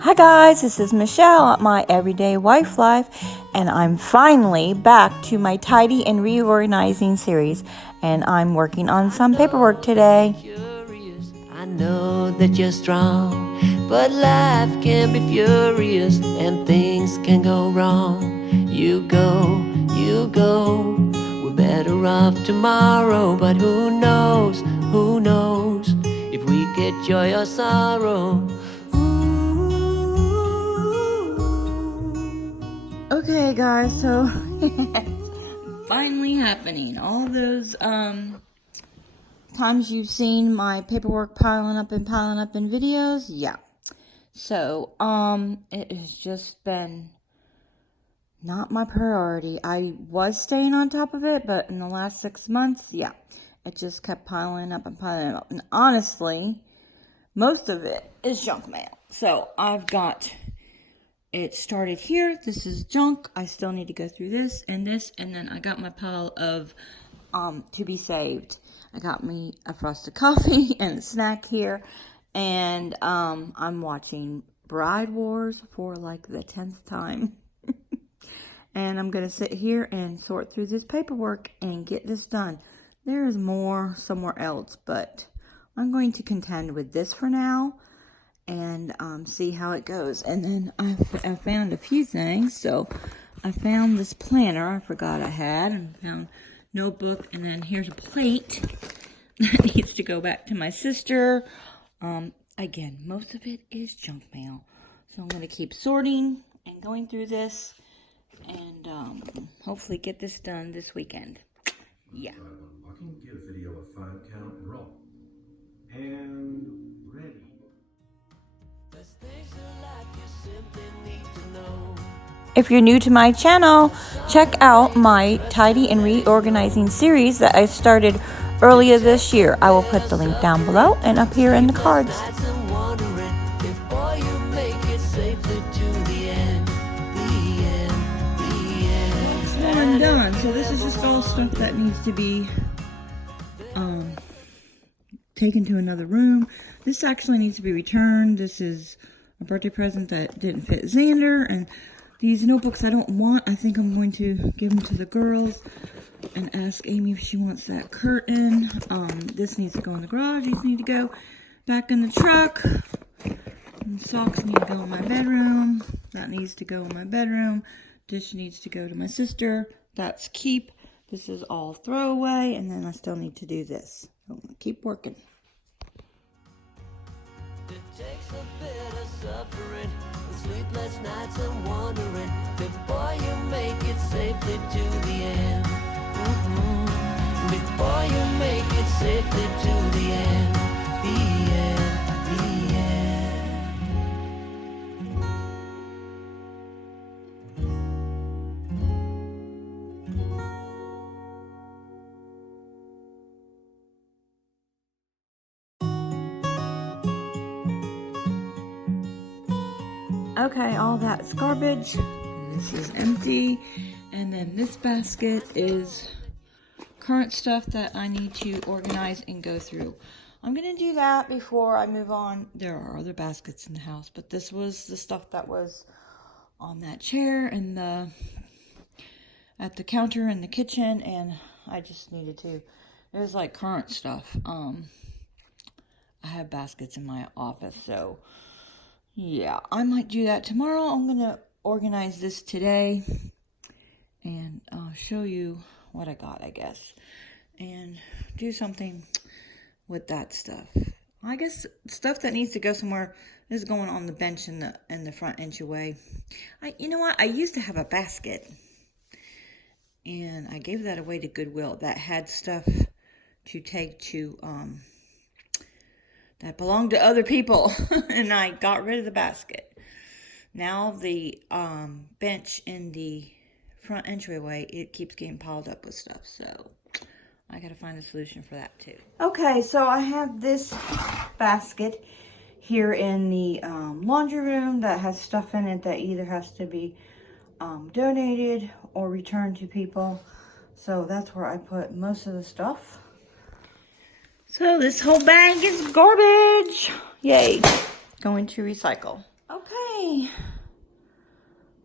Hi guys, this is Michelle at My Everyday Wife Life, and I'm finally back to my tidy and reorganizing series, and I'm working on some paperwork today. I know that you're strong, but life can be furious and things can go wrong. You go, we're better off tomorrow, but who knows if we get joy or sorrow. Okay guys, so it's finally happening. All those times you've seen my paperwork piling up in videos, yeah. So it has just been not my priority. I was staying on top of it, but in the last 6 months, yeah, it just kept piling up and piling up. And honestly, most of it is junk mail. So I've got it started here. This is junk. I still need to go through this, and then I got my pile of to be saved. I got me a frosted coffee and a snack here, and I'm watching Bride Wars for like the 10th time. And I'm going to sit here and sort through this paperwork and get this done. There is more somewhere else, but I'm going to contend with this for now and see how it goes. And then I found a few things. So I found this planner I forgot I had, and found notebook, and then here's a plate that needs to go back to my sister. Again, most of it is junk mail. So I'm going to keep sorting and going through this, and hopefully get this done this weekend. Yeah. Walking, get a video of 5 count and roll. And ready. If you're new to my channel, check out my tidy and reorganizing series that I started earlier this year. I will put the link down below and up here in the cards. I'm done. So this is just all stuff that needs to be taken to another room. This actually needs to be returned. This is a birthday present that didn't fit Xander, and these notebooks I don't want. I think I'm going to give them to the girls and ask Amy if she wants that curtain. This needs to go in the garage. These need to go back in the truck. And socks need to go in my bedroom. That needs to go in my bedroom. Dish needs to go to my sister. That's keep. This is all throwaway, and then I still need to do this. So I'm gonna keep working. It takes a bit of suffering, sleepless nights and wandering, before you make it safely to the end. Before you make it safely to the end. The end, the end. Okay, all that's garbage. This is empty. And then this basket is current stuff that I need to organize and go through. I'm going to do that before I move on. There are other baskets in the house, but this was the stuff that was on that chair and at the counter in the kitchen, and I just needed to. It was like current stuff. I have baskets in my office, so yeah, I might do that tomorrow. I'm going to organize this today and show you what I got, I guess, and do something with that stuff. I guess stuff that needs to go somewhere is going on the bench in the front entryway. You know what? I used to have a basket, and I gave that away to Goodwill that had stuff to take to that belonged to other people, and I got rid of the basket. Now the bench in the front entryway, it keeps getting piled up with stuff, so I gotta find a solution for that too. Okay, so I have this basket here in the laundry room that has stuff in it that either has to be donated or returned to people. So that's where I put most of the stuff. So this whole bag is garbage. Yay. Going to recycle. Okay, me.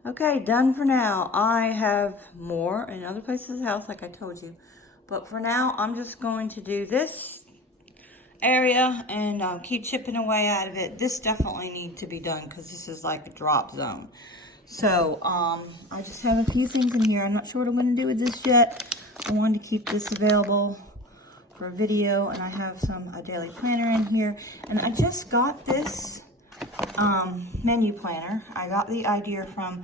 Okay, done for now. I have more in other places of the house, like I told you. But for now, I'm just going to do this area and keep chipping away out of it. This definitely needs to be done because this is like a drop zone. So, I just have a few things in here. I'm not sure what I'm going to do with this yet. I wanted to keep this available for a video, and I have a daily planner in here. And I just got this menu planner. I got the idea from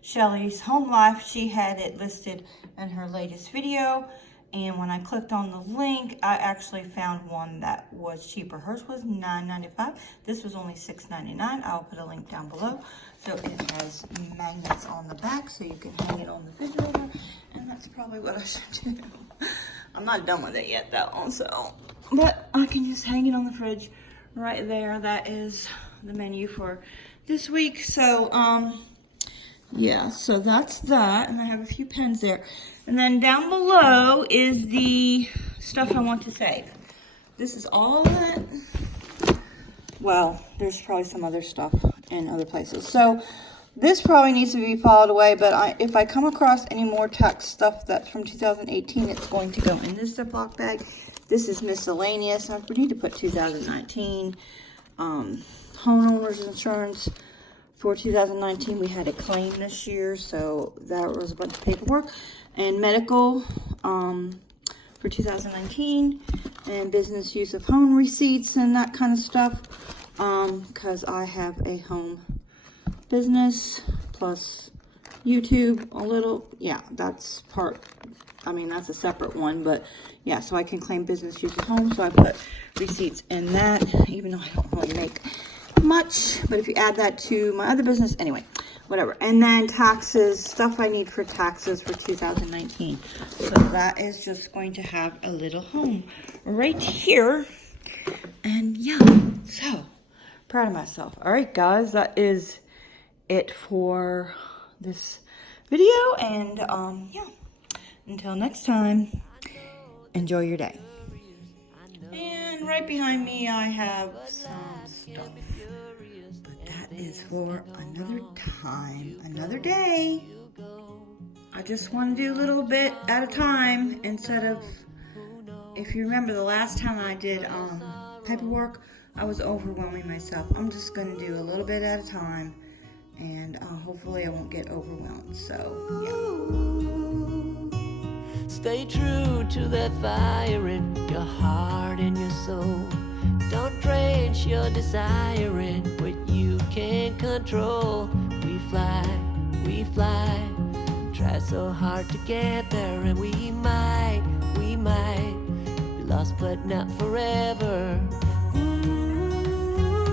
Shelly's Home Life. She had it listed in her latest video, and when I clicked on the link, I actually found one that was cheaper. Hers was $9.95. This was only $6.99. I'll put a link down below. So it has magnets on the back, so you can hang it on the refrigerator, and that's probably what I should do. I'm not done with it yet, though, so, but I can just hang it on the fridge right there. That is the menu for this week. So, yeah, so that's that, and I have a few pens there. And then down below is the stuff I want to save. This is all of it. Well, there's probably some other stuff in other places. So this probably needs to be filed away, but if I come across any more tax stuff that's from 2018, it's going to go in this Ziploc bag. This is miscellaneous. I need to put 2019 homeowners insurance. For 2019, we had a claim this year, so that was a bunch of paperwork. And medical for 2019, and business use of home receipts and that kind of stuff, because I have a home business plus YouTube a little. Yeah, that's that's a separate one, but yeah, so I can claim business use of home, so I put receipts in that, even though I don't really make much, but if you add that to my other business, anyway, whatever. And then taxes, stuff I need for taxes for 2019. So that is just going to have a little home right here. And yeah, so proud of myself. All right, guys, that is it for this video. And yeah, until next time, enjoy your day. And right behind me, I have some stuff. But that is for another time, another day. I just want to do a little bit at a time instead of, if you remember the last time I did paperwork, I was overwhelming myself. I'm just going to do a little bit at a time, and hopefully I won't get overwhelmed. So, yeah. Stay true to that fire in your heart and your soul. Don't drench your desire in what you can't control. We fly, try so hard to get there, and we might be lost but not forever.